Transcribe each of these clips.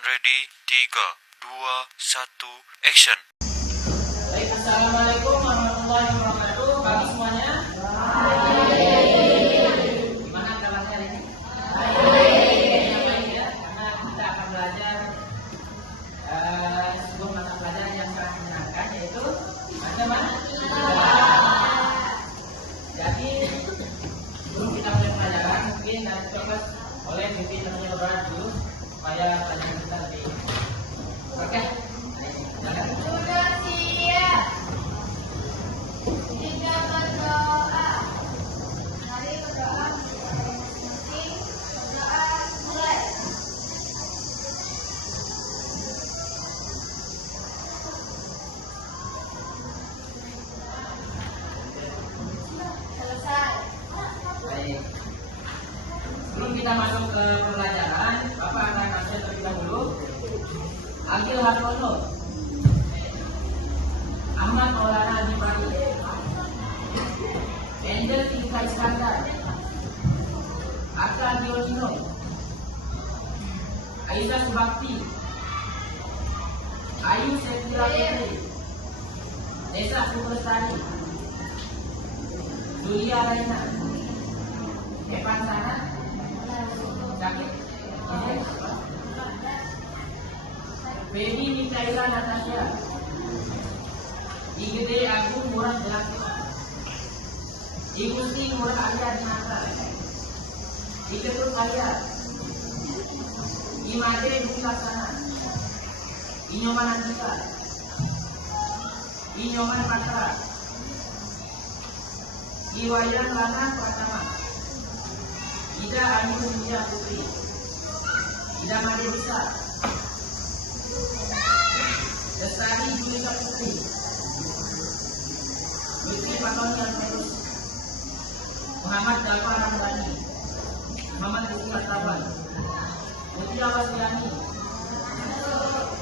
Sound ready, 3, 2, 1, action. Baik, assalamualaikum warahmatullahi wabarakatuh. Pagi semuanya. Gimana kabarnya hari ini? Yang baik ya, karena kita akan belajar sebuah mata pelajaran yang sangat menyenangkan, yaitu matematika. Jadi sebelum kita mulai pelajaran, mungkin nanti coba oleh pimpin temannya beberapa dulu supaya pelajaran kita lebih oke. Silakan. Sudah siap. Kita berdoa. Mari berdoa masing-masing. Berdoa mulai. Selesai. Baik. Sebelum kita masuk ke pelajaran, Bapak akan kasih terlebih dahulu Agil Hartono, Ahmad Maulana Haji Pari, Angel Tika Iskandar, Aka Diosino, Aisyah Subakti, Ayu Septira Putri, Desa Suprestari, Julia Raina, Evan Sana, sakit, Baby Mikaela Natasha, Igede Agung Murad Jelaka, Igusti Murad Alia Dinata, Iketut Alia, Imade Bukaksana, Inyoman Andika, Inyoman Patra, Iwayan Lana Pratama, Ida Anu India Putri, Ida Made Bisa, Lestari Julika Putri, Lutfi Patoni Almerus, Muhammad Jalpa Ramdhani, Muhammad Rizky Astawan, Mutia Wasliani,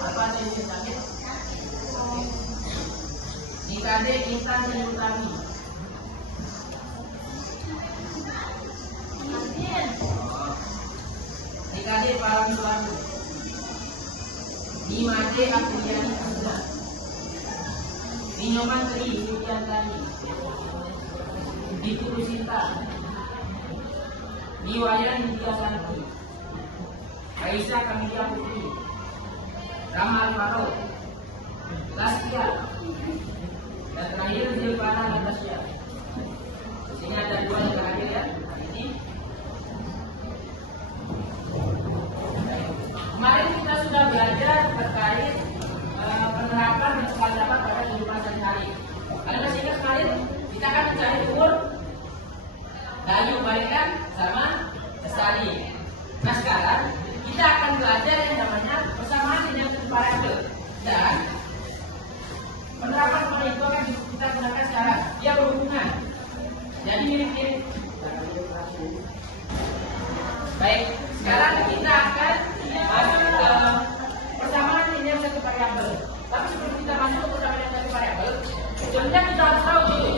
apa jenis sakit? Nikade Intan Utami, Nikade Parawiswani, Nimade Apriliani Asda, Ninyoman Tri Yudiantani, Dipu Sinta, Niwayan Yudia Santi, Aisyah Kamilia Putri, Ramal Faro, Lastia, dan terakhir Zilvana Natasha. Di sini ada dua yang terakhir ya hari ini. Kemarin kita sudah belajar terkait penerapan dan dapat pada kehidupan sehari-hari. Kalian masih ingat kemarin kita akan mencari umur Dayu, Barikan, sama Lestari. Nah sekarang kita akan belajar yang namanya persamaan dengan variabel dan penerapan pada itu akan kita gunakan sekarang. Dia berhubungan. Jadi mirip-mirip. Baik, sekarang kita akan masuk ke persamaan dengan satu variabel. Tapi sebelum kita masuk ke persamaan dengan satu variabel, sebenarnya kita harus tahu dulu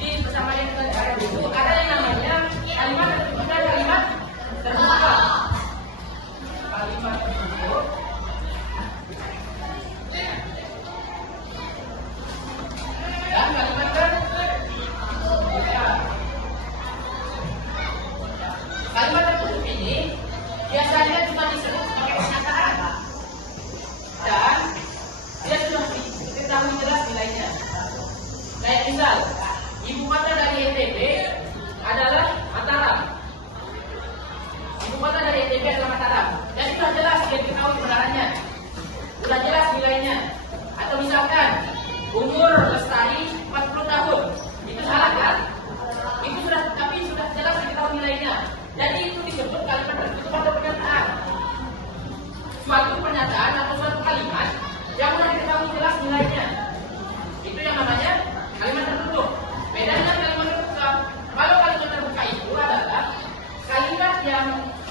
di persamaan dengan satu variabel itu ada yang namanya kalimat tertutup dan kalimat terbuka. Kalimat tertutup dan kalimat terbuka. Kalimat tertutup ini biasanya cuma disebut sebagai pernyataan dan dia sudah diketahui jelas nilainya. Kayak misal, ibu kota dari NTB adalah Mataram. Ibu kota dari NTB adalah Mataram. Dan sudah jelas dia diketahui kebenarannya, sudah jelas nilainya. Atau misalkan umur Lestari 40 tahun, itu salah kan? Itu sudah, tapi sudah jelas diketahui nilainya. Jadi itu disebut kalimat tertutup atau pernyataan. Suatu pernyataan atau suatu kalimat yang sudah diketahui jelas nilainya. Itu yang namanya kalimat tertutup. Beda dengan kalimat terbuka. Kalau kalimat terbuka itu adalah kalimat yang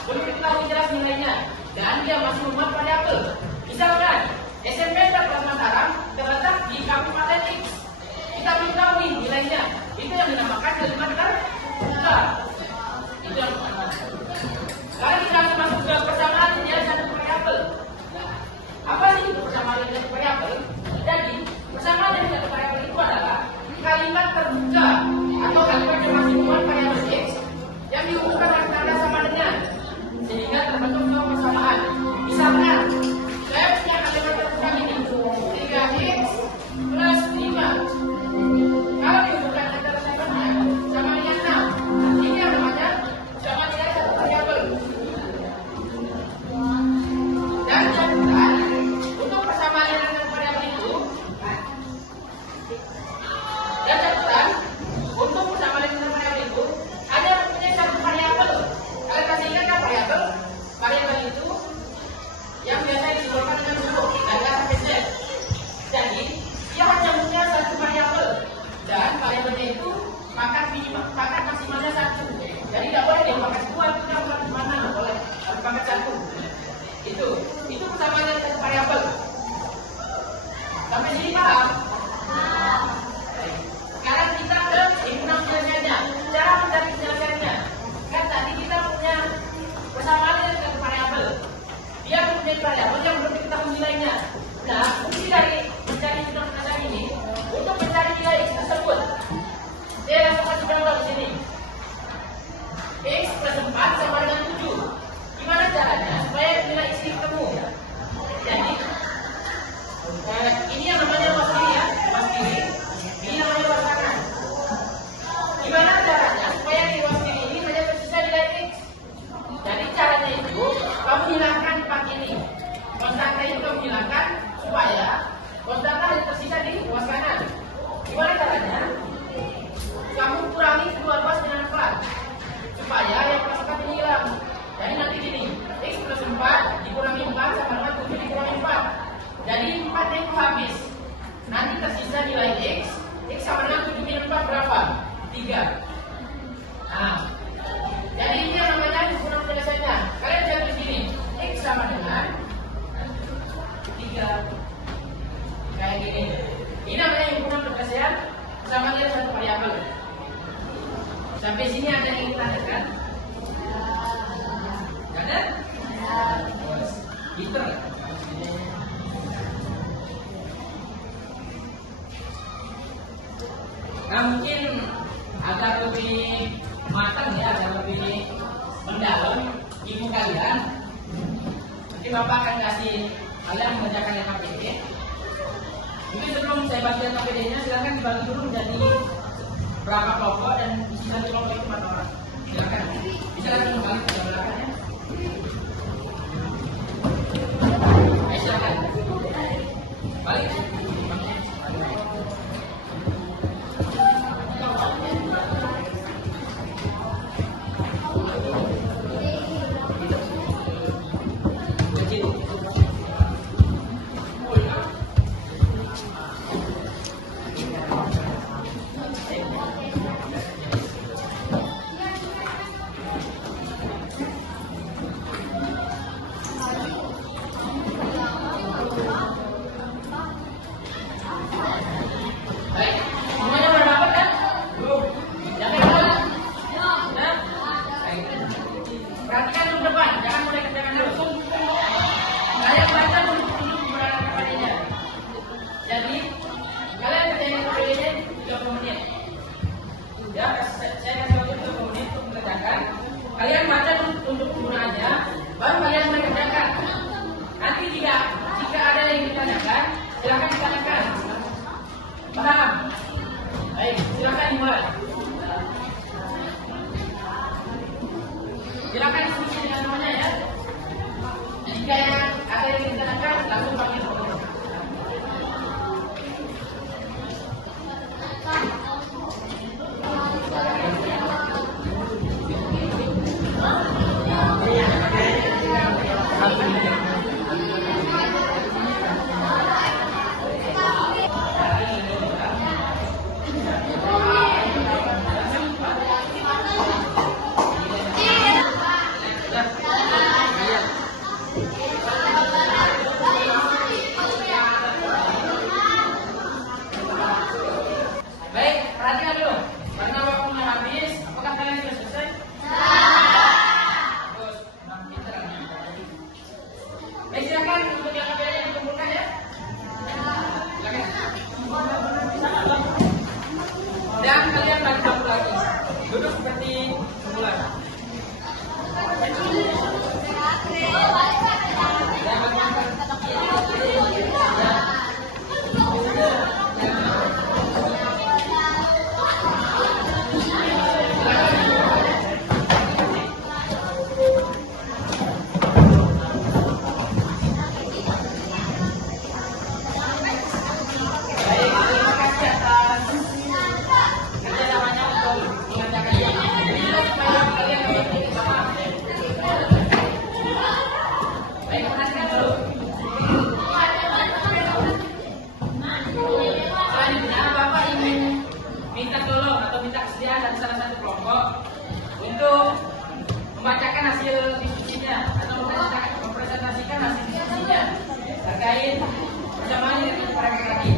belum diketahui jelas nilainya dan dia masih memuat variabel. Misalkan SMP Mataram terletak di Kabupaten X. Sampai sini paham? Sekarang kita ke himpunan penyelesaiannya. Cara mencari penyelesaiannya. Kan tadi kita punya persamaan dengan variabel. Dia mempunyai variabel yang belum diketahui nilainya. Nah, fungsi dari mencari himpunan penyelesaian ini untuk mencari nilai X tersebut. Saya langsung kasih contoh di sini. X plus 4 sama dengan 7. Gimana caranya supaya nilai X ini ketemu? Jadi, ini yang namanya ruas kiri ya, ruas kiri. Ini namanya ruas kanan. Gimana caranya supaya di ruas kiri ini hanya tersisa nilai X? Jadi caranya itu kamu hilangkan 4 ini. Konstanta itu kamu hilangkan supaya konstanta hanya tersisa di ruas kanan. Gimana caranya? Kamu kurangi kedua ruas dengan 4 supaya yang plus 4 ini hilang. Jadi nanti gini, X plus 4 dikurangi 4 sama dengan 7 dikurangi 4. Jadi 4 itu habis. Nanti tersisa nilai X. X sama dengan 7 minus 4 berapa? 3. Nah, jadi ini yang namanya himpunan penyelesaiannya. Kalian bisa tulis gini, X sama dengan 3. Kayak gini. Ini namanya himpunan penyelesaian sama dengan satu variabel. Sampai sini ada yang ditanyakan? Ada? Gitu. Nah, mungkin agak lebih matang ya, agak lebih mendalam ilmu kalian. Nanti Bapak akan kasih kalian mengerjakan yang KPD. Mungkin sebelum saya bagikan KPD-nya, silakan dibagi dulu menjadi berapa kelompok dan isi satu kelompok itu berapa orang. Silakan. Bisa langsung kembali ke belakang ya. Ayo silakan. Balik. Perhatikan dulu depan, jangan mulai kerjakan langsung. Saya baca dulu penggunaan KPD-nya. Jadi, kalian kerjain KPD-nya 30 menit. Ya, saya kasih waktu 30 menit untuk mengerjakan. Kalian baca dulu untuk penggunaannya, baru kalian mulai kerjakan. Nanti jika ada yang ditanyakan, silakan ditanyakan. Paham? Baik, silakan dimulai. Silakan diskusi dengan semuanya ya. Jika ada yang ditanyakan, langsung panggil saya. Baik, perhatikan dulu. Karena waktunya habis, apakah kalian sudah selesai? Terus, pintar. Baik, silakan untuk yang KPD yang dikumpulkan ya. Silakan. Dan kalian balik satu lagi. Duduk seperti semula. Membacakan hasil diskusinya atau mempresentasikan hasil diskusinya terkait persamaan dengan para lagi.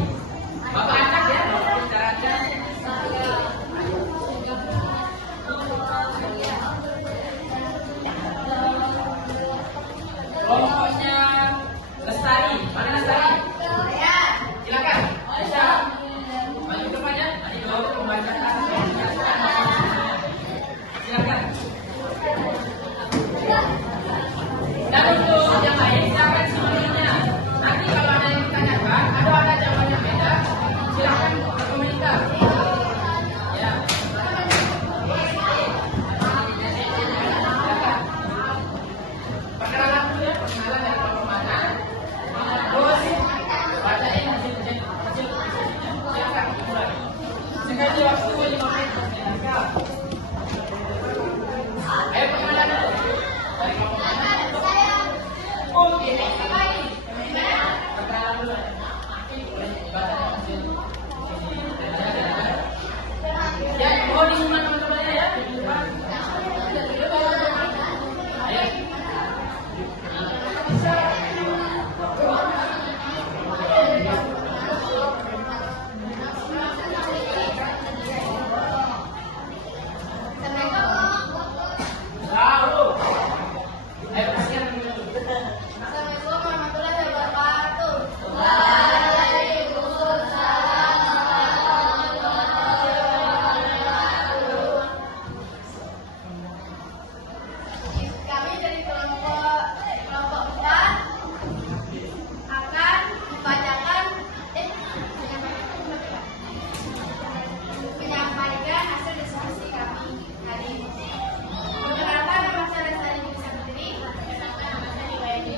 waktu 5 menit. Ayo pengenalan dulu. Dari kamu mana? Oke, perkenalan dulu. Ya, mohon diumumkan teman-temannya ya. Ayo. Lalu. Ayo kasihan dulu. Assalamualaikum warahmatullahi wabarakatuh. Waalaikumsalam warahmatullahi wabarakatuh. Kami dari kelompok 4 akan menyampaikan hasil diskusi kami hari ini. Perkenalkan, nama saya Lestari Bisa Putri. Nama saya Rayani.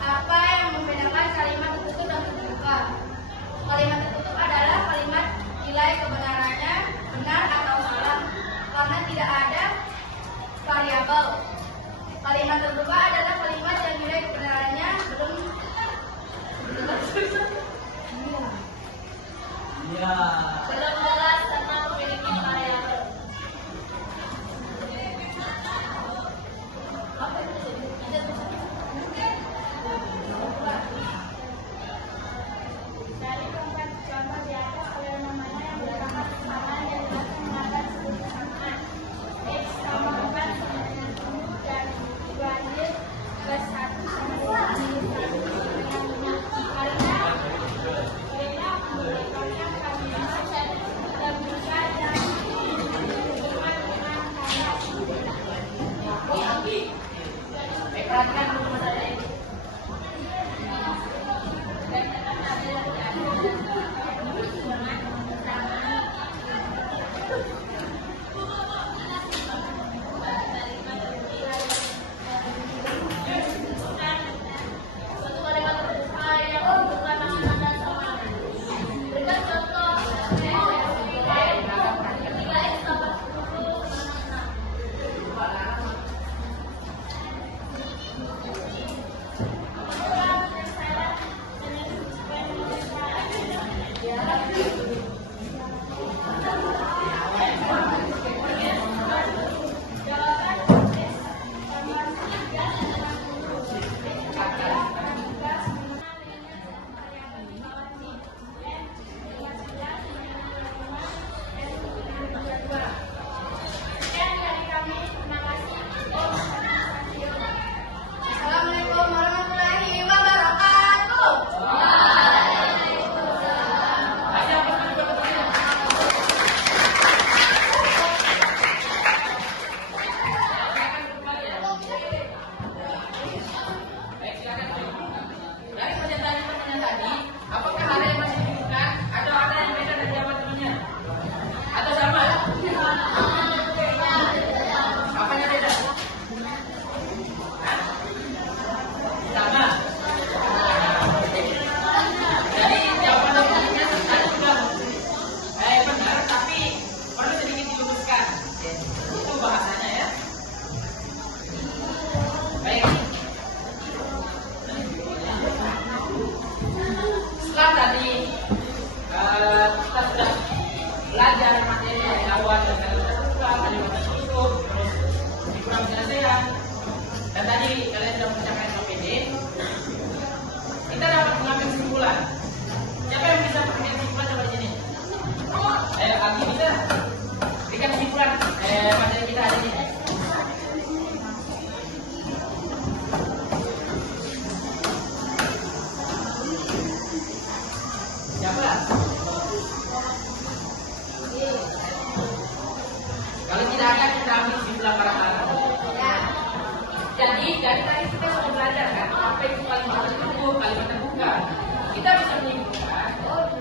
Apa yang membedakan kalimat tertutup dan terbuka? Kalimat tertutup adalah kalimat nilai kebenarannya benar atau salah karena tidak ada variabel. Kalimat terbuka adalah kalimat yang nilai kebenarannya belum jelas karena memiliki variabel. Dari keempat contoh di atas ada namanya yang berdasarkan kesamaan yang dapat menggunakan sudut kesamaan. X tambah 4 sama dengan 10 dan 2 hasil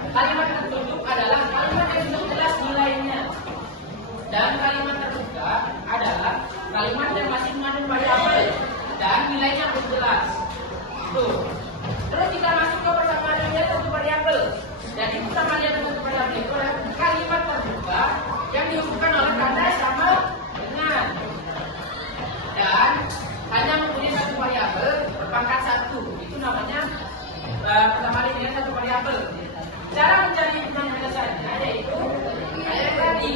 kalimat tertutup adalah kalimat yang sudah jelas nilainya. Dan kalimat terbuka adalah kalimat yang masih mengandung variabel dan nilainya belum jelas. Tuh. Terus kita masuk ke persamaan nilai satu variabel. Jadi persamaan nilai satu variabel itu adalah kalimat terbuka yang dihubungkan oleh tanda sama dengan dan hanya mempunyai satu variabel berpangkat satu. Itu namanya persamaan nilai satu variabel. Cara mencari penyelesaiannya yaitu kayak tadi.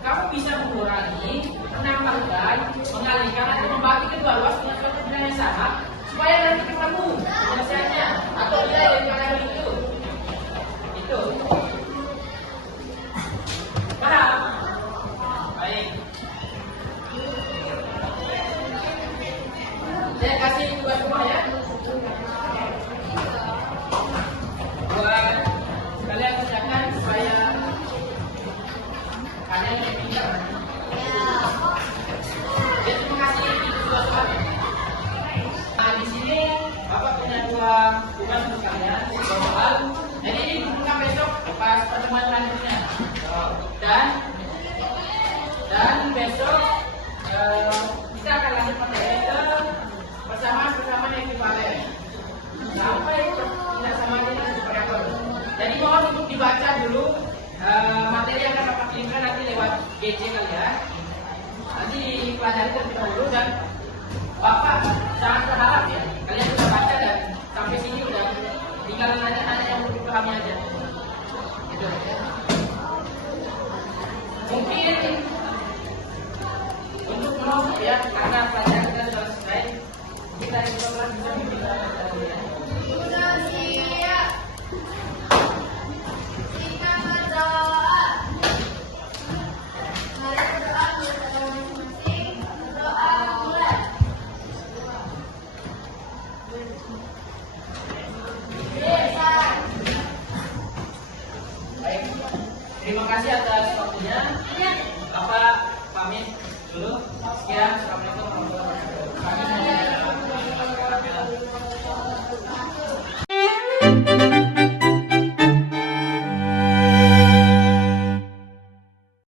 Kamu bisa mengurangi, menambahkan, mengalihkan atau membagi kedua luas dengan suatu nilai yang sama supaya nanti ketemu penyelesaiannya atau nilai dari variabel itu. Itu. Paham? Baik. Saya kasih tugas rumah ya. Buat kalian kerjakan supaya kalian lebih pintar. Jadi mengasih tugas rumah. Nah di sini Bapak punya dua tugas untuk kalian, dua soal. Jadi ini dikumpulkan besok pas pertemuan selanjutnya. Dan besok kita akan lanjut materi ke persamaan ekuivalen sampai tidak sama dengan variabel. Jadi mohon untuk dibaca dulu materi yang akan Bapak kirimkan nanti lewat GC kalian. Nanti pelajari terlebih dahulu dan Bapak jangan berharap ya kalian sudah baca dan sampai sini udah tinggal nanya-nanya yang perlu dipahami aja. Gitu. Mungkin untuk menutup ya karena pelajaran kita sudah selesai, kita coba bisa ya. Sudah siap. Kita berdoa. Mari berdoa bersama masing-masing. Doa mulai. Baik, terima kasih atas waktunya. Bapak pamit dulu. Sekian. Assalamualaikum.